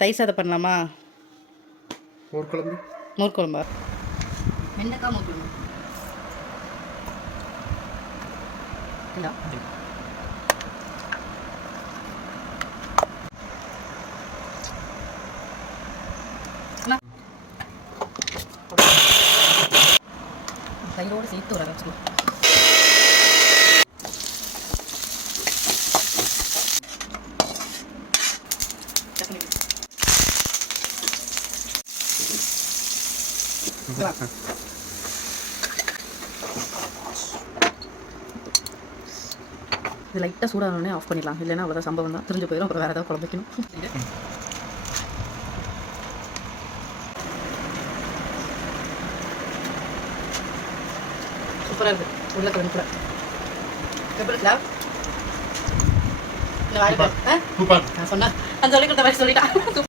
தயிர் சாதம் பண்ணலாமா? மோர் குழம்பு. மோர் குழம்பா? வெண்டைக்காய் மோர் குழம்பு இல்லை. தயிரோடு சேர்த்து வர வச்சுக்கணும். இது லைட்டாக சூடானோடனே ஆஃப் பண்ணிடலாம், இல்லைன்னா அவ்வளோதான், சம்பவம் தான், தெரிஞ்சு போயிடும். அப்புறம் வேறு ஏதாவது குழம்பு வைக்கணும். சூப்பராக இருக்குது உருளைக்கிழங்கு கூட. எப்படி இருக்குதா? இந்த வாய்ப்பு நான் சொன்னேன், அந்த சொல்லி கொடுத்த மாதிரி சொல்லிட்டான்.